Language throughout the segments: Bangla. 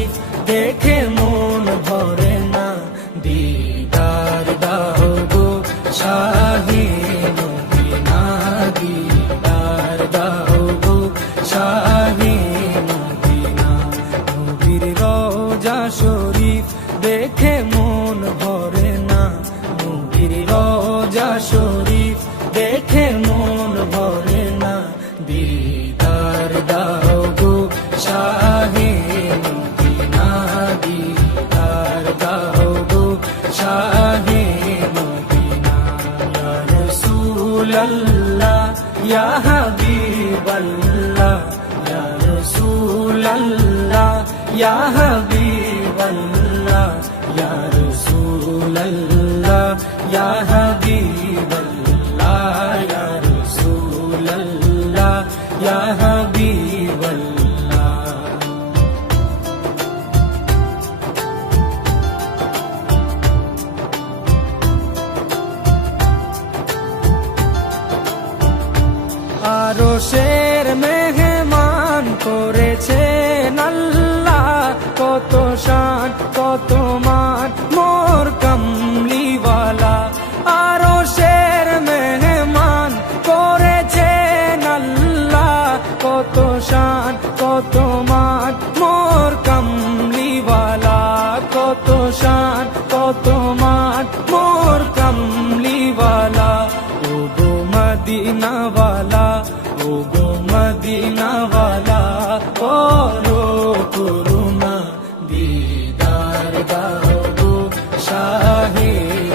শরীফ দেখে মন ভরে না, দিদার দাও গো শাহে মদিনা, দিদার দাও গো শাহে মদিনা। নবীর রওজা শরীফ দেখে মন ভরে না, নবীর রওজা শরীফ দেখে মন ভরে না, দিদার দাও গো শাহে মদিনা, দিদার দাও গো শাহে মদিনা। ইয়া রাসূলাল্লাহ ইয়া হাবিবাল্লাহ, ইয়া রাসূলাল্লাহ ইয়া হাবিবাল্লাহ, ইয়া রাসূলাল্লাহ ইয়া হাবিবাল্লাহ, ইয়া রাসূলাল্লাহ ইয়া হাবিবাল্লাহ। আরশের মেহমান করেছেন আল্লাহ, কত শান কত মান মোর কামলিওয়ালা। আরশের মেহমান করেছেন আল্লাহ, কত শান কত মান মোর কামলিওয়ালা, কত শান কত মান মোর কামলিওয়ালা। ও গো মদিনাওয়ালা, ও গো মদিনাওয়ালা, করো করুণা, দিদার দাও গো শাহে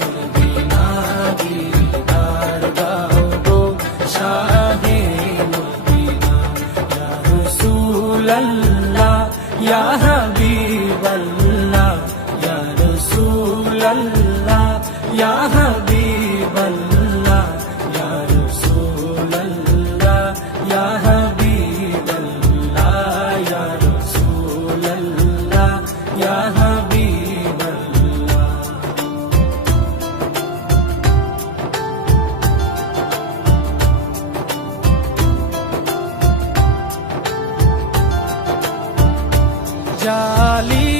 মদিনা, দিদার দাও গো শাহে মদিনা। ইয়া রাসূলাল্লাহ ইয়া হাবিবাল্লাহ, ইয়া রাসূলাল্লাহ ইয়া হাবিবাল্লাহ, ইয়া রাসূলাল্লাহ ইয়া হাবিবাল্লাহ, ইয়া রাসূলাল্লাহ ইয়া হাবিবাল্লাহ। জালি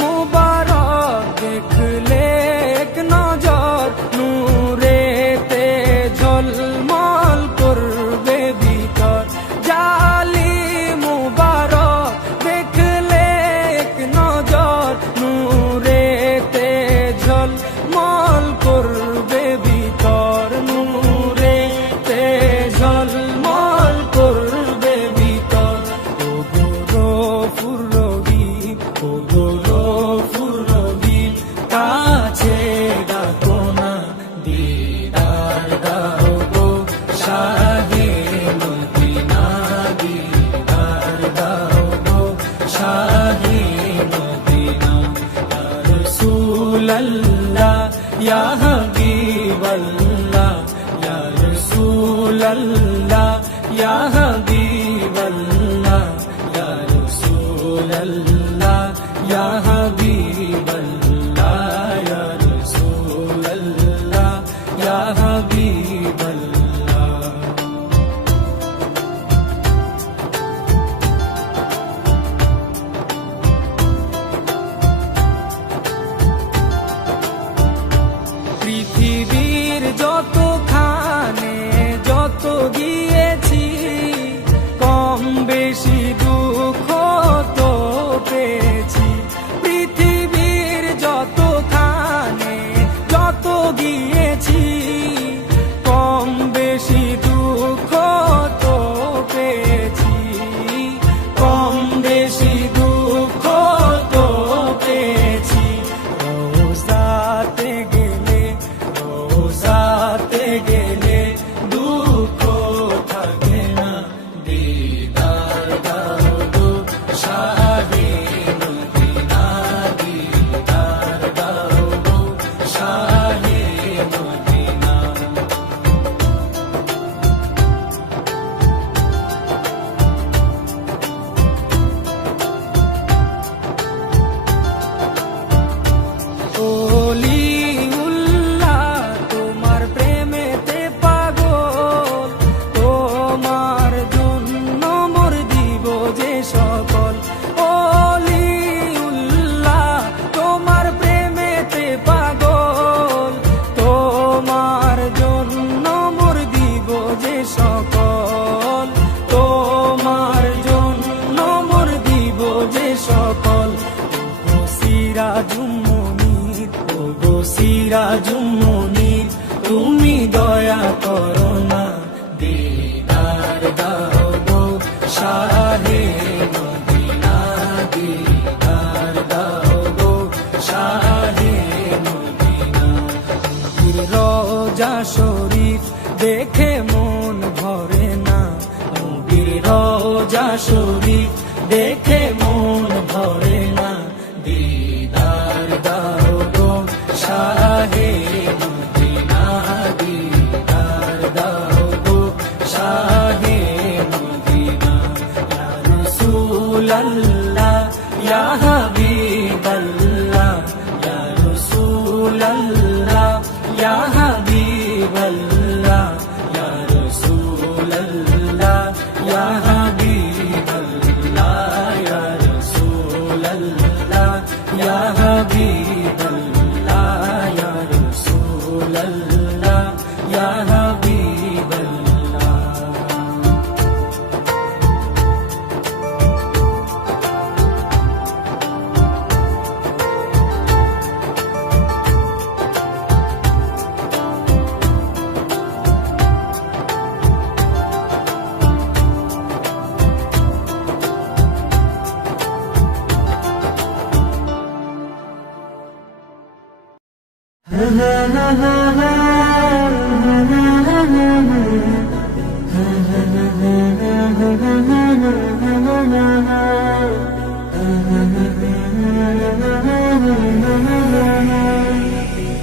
মুবারক দেখলে এক নজর, নূরেতে ঝলমল করবে ভিতর। জালি মুবারক দেখলে এক নজর, নূরেতে ঝলমল করবে ভিতর, নূরেতে ঝলমল করবে ভিতর। ও গো গফুর রহিম, ও গো গফুর রহিম, কাছে ডাকো না, দিদার দাও গো শাহে মদিনা, দিদার দাও গো শাহে মদিনা। ইয়া রাসূলাল্লাহ ইয়া হাবিবাল্লাহ, ইয়া রাসূলাল্লাহ ইয়া হাবিবাল্লাহ, ইয়া রাসূলাল্লাহ ইয়া হাবিবাল্লাহ, ইয়া রাসূলাল্লাহ ইয়া হাবিবাল্লাহ। পৃথিবীর যতখানে যত গিয়েছি, সিরাজুম মুনির, ও গো সিরাজুম মুনির, তুমি দয়া করো না, দিদার দাও গো শাহে মদিনা, দিদার দাও গো শাহে মদিনা। নবীর রওজা শরীফ দেখে মন ভরে না, নবীর রওজা শরীফ দেখে মন ভরে না, দিদার দাও গো শাহে মদিনা, দিদার দাও গো শাহে মদিনা। ইয়া রাসূলাল্লাহ ইয়া হাবিবাল্লাহ, ইয়া রাসূলাল্লাহ ইয়া হাবিবাল্লাহ, ইয়া রাসূলাল্লাহ ইয়া হাবিবাল্লাহ, ইয়া রাসূলাল্লাহ ইয়া হাবিবাল্লাহ, ইয়া রাসূলাল্লাহ ইয়া হাবিবাল্লাহ।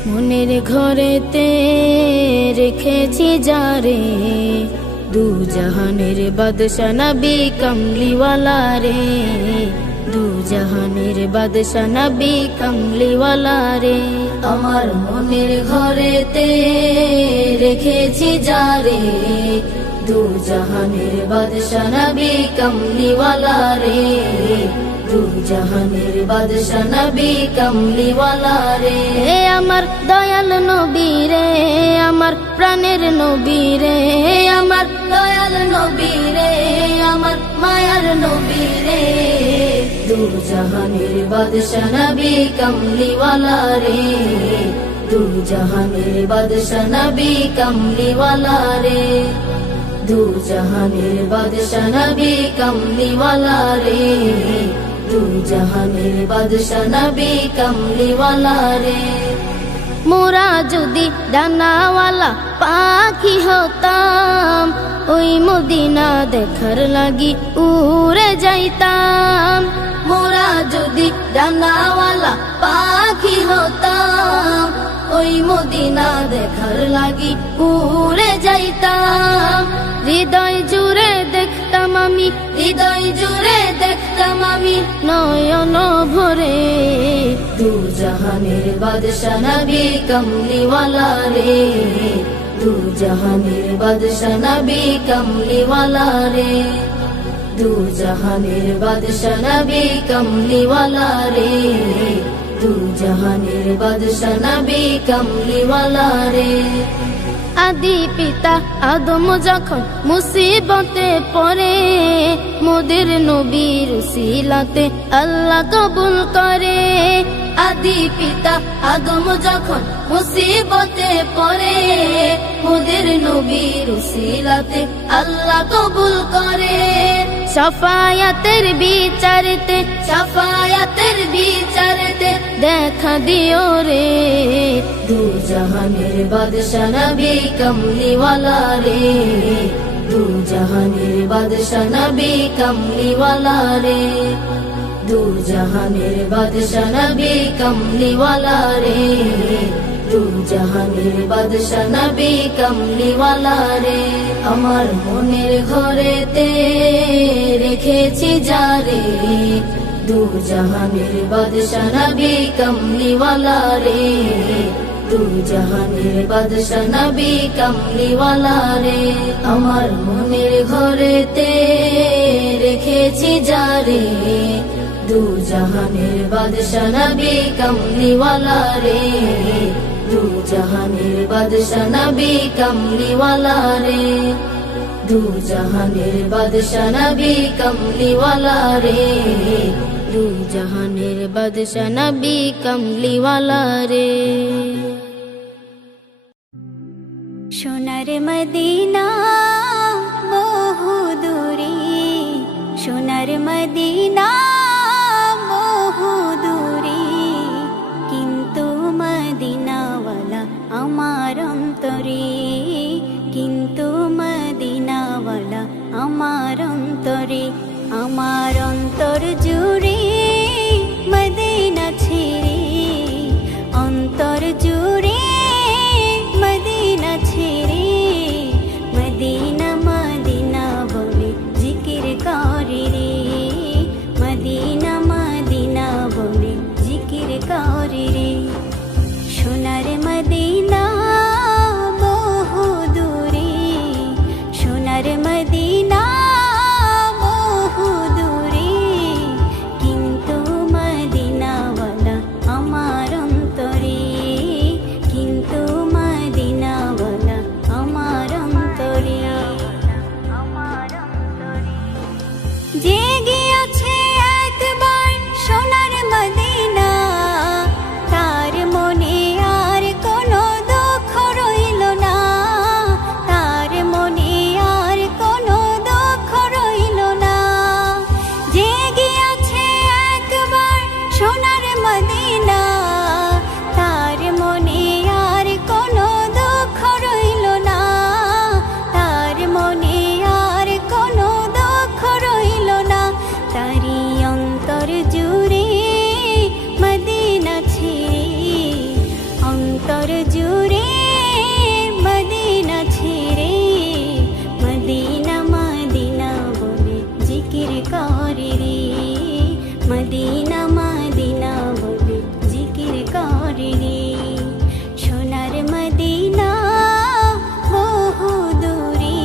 মনের ঘরেতে রেখেছি যারে, দু জাহানের বাদশা নবী কমলিওয়ালা রে, দু জাহানের বাদশা নবী কমলিওয়ালা রে। আমার মনের ঘরেতে রেখেছি যারে, দু জাহানের বাদশা নবী কমলিওয়ালা রে, দু জাহানের বাদশা নবী কমলিওয়ালা রে। আমার দয়াল নবী রে, আমার প্রাণের নবী রে, আমার দয়াল নবী রে, আমার মায়ার নবী রে, দু জাহানের বাদশা নবী কমলিওয়ালা রে, দু জাহানের বাদশা নবী কমলিওয়ালা রে, দু জাহানের বাদশা নবী কমলিওয়ালা রে, দু জাহানের বাদশা নবী কমলিওয়ালা রে। মোরা যদি ডানাওয়ালা পাখি হতাম, ওই মদিনা দেখার লাগি উড়ে যাইতাম। মোরা যদি ডানাওয়ালা পাখি হতাম, ওই মদিনা দেখার লাগি উড়ে যাইতাম। হৃদয় জুড়ে দেখতাম আমি, হৃদয় জুড়ে দেখতাম আমি নয়ন ভরে, দু জাহানের বাদশা নবী কমলিওয়ালা রে, দু জাহানের বাদশা নবী কমলিওয়ালা রে, দু জাহানের বাদশা নবী কমলিওয়ালা রে, দু জাহানের বাদশা নবী কমলিওয়ালা রে। আদি পিতা আদম যখন মুসিবতে পড়ে, মোদের নবীর উসিলাতে আল্লাহ কবুল করে। আদি পিতা আদম যখন মুসিবতে পড়ে, মোদের নবীর উসিলাতে আল্লাহ কবুল করে। শাফায়াতের বিচারতে, শাফায়াতের বিচারতে দেখা দিও রে, দু জাহানের বাদশা নবী কমলিওয়ালা রে, দু জাহানের বাদশা নবী কমলিওয়ালা রে, দু জাহানের বাদশা নবী কমলিওয়ালা রে, দু জাহানের বাদশা নবী কমলিওয়ালা রে। আমার মনের ঘরেতে রেখেছি যারে, দু জাহানের বাদশা নবী কমলিওয়ালা রে, দু জাহানের বাদশা নবী কমলিওয়ালা রে। আমার মনের ঘরেতে রেখেছি যারে, দু জাহানের বাদশা নবী কমলিওয়ালা রে, দু জাহানের বাদশা নবী কমলিওয়ালা রে, দু জাহানের বাদশা নবী কমলিওয়ালা রে, দু জাহানের বাদশা নবী কামলিওয়ালা রে। সোনার মদিনা বহু দূরে, সোনার মদিনা বহু দূরে, কিন্তু মদিনাওয়ালা আমার অন্তরে, কিন্তু মদিনাওয়ালা আমার অন্তরে, আমার অন্তর জুড়ে মদিনা ছেড়ে, অন্তর জুড়ে মদিনা ছেড়ে, মদিনা মদিনা বলে জিকির করে রে, মদিনা মদিনা বলে জিকির করে রে। সোনার মদিনা বহু দূরে, সোনার মদিনা বহু দূরে, কিন্তু মদিনাওয়ালা আমার অন্তরে, কিন্তু মদিনাওয়ালা আমার অন্তরে, আমার অন্তরে। জেগে আছে একবার সোনার মদিনা, তার মনে আর কোনো দুঃখ রইল না, তার মনে আর কোনো দুঃখ রইল না। জেগে আছে একবার সোনার মদিনা, তার মনে আর কোনো দুঃখ রইল না, তার মনে আর কোনো দুঃখ রইল না। তারি অন্তর জুড়ে মদিনা ছেড়ে, অন্তর জুড়ে মদিনা ছেড়ে, মদিনা মদিনা বলে জিকির করে রে, মদিনা মদিনা বলে জিকির করে রে। সোনার মদিনা বহু দূরে,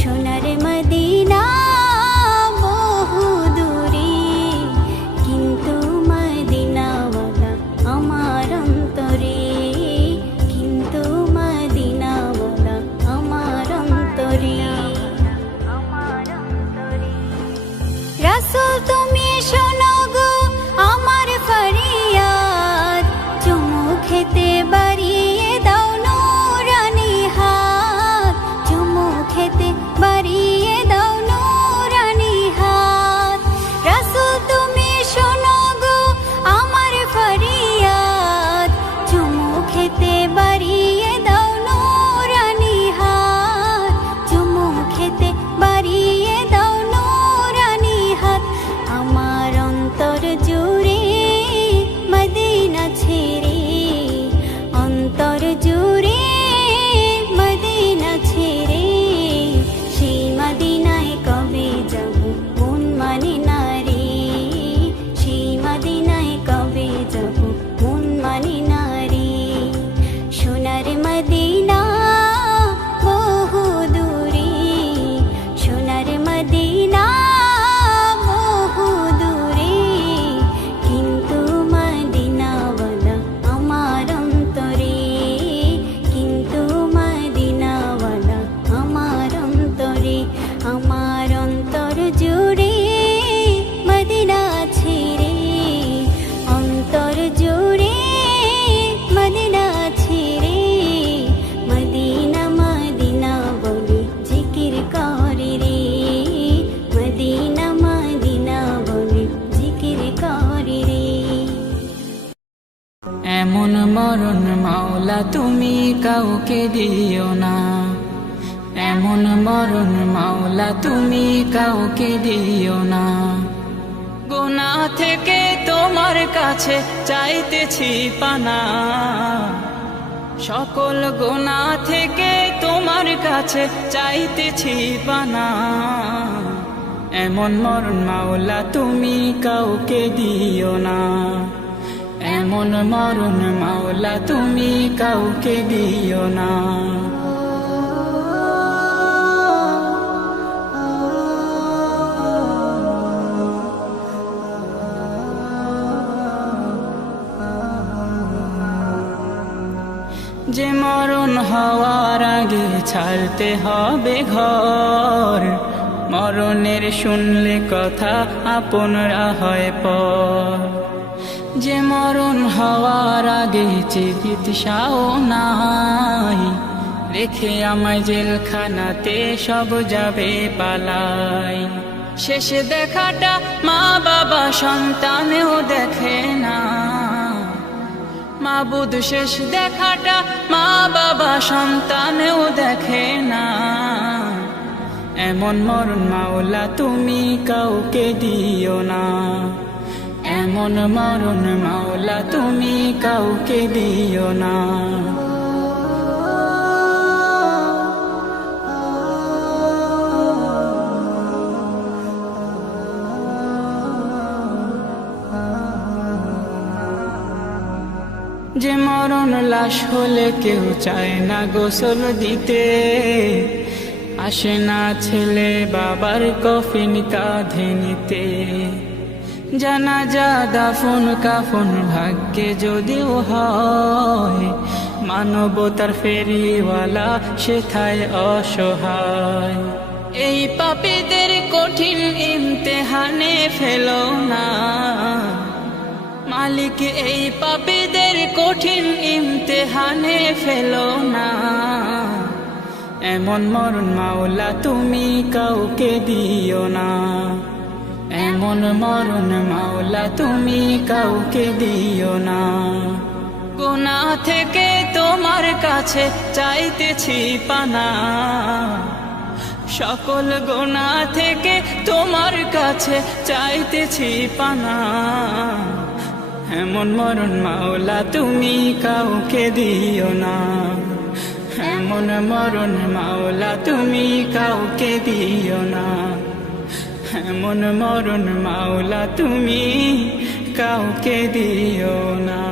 সোনার মদিনা বহু দূরে, কিন্তু মদিনাওয়ালা আমার অন্তরে, কিন্তু মদিনাওয়ালা আমার অন্তরে, আমার অন্তরে। রাসূল তুমি শোনো গো আমার ফরিয়াদ, চুমু খেতে বাড়িয়ে দাও নূরানি হাত, চুমু খেতে বাড়িয়ে দাও নূরানি হাত। রাসূল তুমি শোনো গো আমার ফরিয়াদ, চুমু খেতে বাড়িয়ে দাও নূরানি হাত, চুমু খেতে বাড়িয়ে দাও নূরানি হাত। আমার অন্তর জুড়ে মদিনা ছেড়ে, অন্তর জুড়ে মদিনা ছেড়ে, সেই মদিনায় কবে যাব মন মানে না রে, সেই মদিনায় কবে যাব মন মানে না রে। সোনার মদিনা বহু দূরে, সোনার মদিনা বহু দূরে, কিন্তু মদিনাওয়ালা আমার অন্তরে, কিন্তু মদিনাওয়ালা আমার অন্তরে, আমার অন্তর জুড়ে মদিনা ছেড়ে, অন্তর জুড়ে মদিনা ছেড়ে, মদিনা মদিনা বলে জিকির করে রে, মদিনা মদিনা বলে জিকির করে রে। এমন মরণ মাওলা তুমি কাউকে দিও না, এমন মরণ মাওলা তুমি কাউকে দিও না। গুনাহ থেকে তোমার কাছে চাইতেছি পানা, সকল গুনাহ থেকে তোমার কাছে চাইতেছি পানা। এমন মরণ মাওলা তুমি কাউকে দিও না, এমন মরণ মাওলা তুমি কাউকে দিও না। যে মরণ হওয়ার আগে ছাড়তে হবে ঘর, মরণের শুনলে কথা আপনরা হয় পর, যে মরণ হওয়ার আগে চিকিৎসাও নাই, রেখে আমায় জেলখানাতে সব যাবে পালাই। শেষে দেখাটা মা বাবা সন্তানেও দেখে না, মাবুদ শেষ দেখাটা মা বাবা সন্তানেও দেখে না। এমন মরণ মাওলা তুমি কাউকে দিও না, এমন মরণ মাওলা তুমি কাউকে দিও না। যে মরণ লাশ হলে কেউ চায় না গোসল দিতে, আসে না ছেলে বাবার কফিন কাঁধে নিতে। জানাজা দাফন কাফন ভাগ্যে যদিও হয়, মানবতার ফেরিওয়ালা সেথায় অসহায়। এই পাপীদের কঠিন ইমতেহানে ফেলো না মালিক, এই পাপীদের কঠিন ইমতেহানে ফেলো না। এমন মরণ মাওলা তুমি কাউকে দিও না, এমন মরণ মাওলা তুমি কাউকে দিও না। গুনাহ থেকে তোমার কাছে চাইতেছি পানা, সকল গুনাহ থেকে তোমার কাছে চাইতেছি পানা। এমন মরণ মাওলা তুমি কাউকে দিও না, এমন মরণ মাওলা তুমি কাউকে দিও না, এমন মরণ মাওলা তুমি কাউকে দিও না।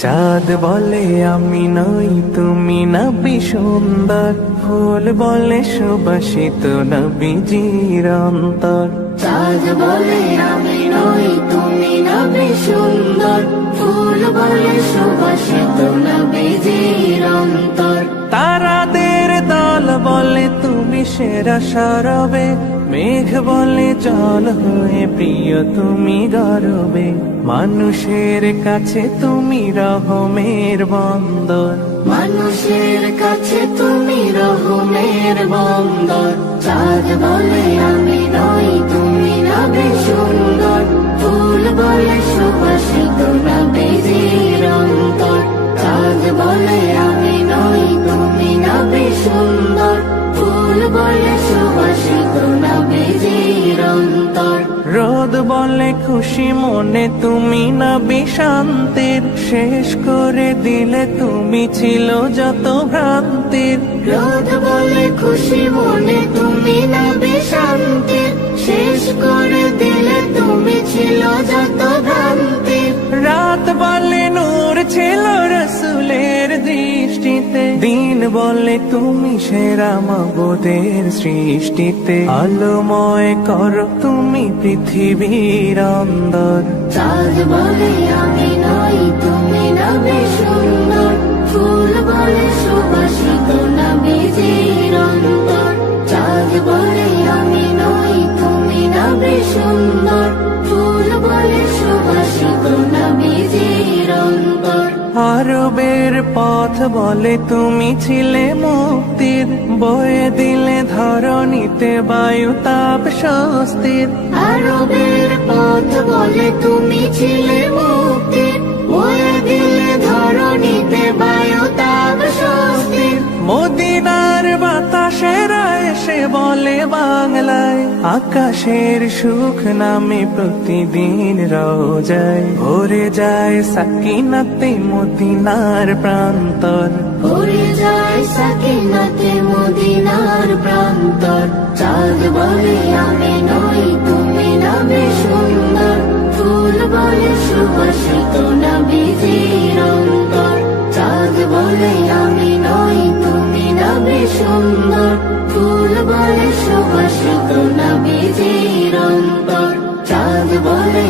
চাঁদ বলে আমি নই তুমি নবী সুন্দর, ফুল বলে সুবাসিত নবীজির অন্তর। চাঁদ বলে আমি নই তুমি নবী সুন্দর, ফুল বলে সুবাসিত নবীজির অন্তর। তারাদের দল বলে তুমি সেরা সরবে, মেঘ বলে জল হয়ে প্রিয় তুমি গরবে। মানুষের কাছে তুমি রহমের বন্দর, মানুষের কাছে তুমি রহমের বন্দর। চাঁদ বলে আমি নই তুমি নবী সুন্দর, ফুল বলে সুবাসিত নবীজির অন্তর। চাঁদ বলে আমি নই তুমি নবী সুন্দর, ফুল বলে সুবাসিত নবীজির অন্তর। রোদ বলে খুশি মনে তুমি নবী শান্তির, শেষ করে দিলে তুমি ছিল যত ভ্রান্তির। রোদ বলে খুশি মনে তুমি নবী শান্তির, শেষ করে দিলে তুমি ছিল যত ভ্রান্তির। রাত বলে নূর ছিল রসুলের দৃষ্টিতে, দিন বলে তুমি সেরা মাবুদের সৃষ্টিতে। আলোময় করো তুমি পৃথিবীর অন্দর। চাঁদ বলে আমি নই তুমি নবী সুন্দর, ফুল বলে সুবাসিত নবীজির অন্তর। চাঁদ বলে আমি নই তুমি নবী সুন্দর, ফুল বলে সুবাসিত নবীজির অন্তর। আরবের পথ বলে তুমি ছিলে মুক্তির, বয়ে দিলে ধরণীতে বায়ু তাপ স্বস্তির। আরবের পথ বলে তুমি ছিলে মুক্তির, বয়ে দিলে ধরণীতে বায়ু তাপ স্বস্তির। মদিনার বাতাসেরা এসে বলে বাংলায়, আকাশের সুখ নামে প্রতিদিন রোজায়। ভরে যায় সাকিনাতে মদিনার প্রান্তর, ভরে যায় সাকিনাতে মদিনার প্রান্তর। চাঁদ বলে আমি নই তুমি নবী সুন্দর, ফুল বলে সুবাসিত নবীজির অন্তর। চাঁদ বলে আমি নই তুমি নবী সুন্দর, ফুল বলে সুবাসিত নবীজির অন্তর। চাঁদ বলে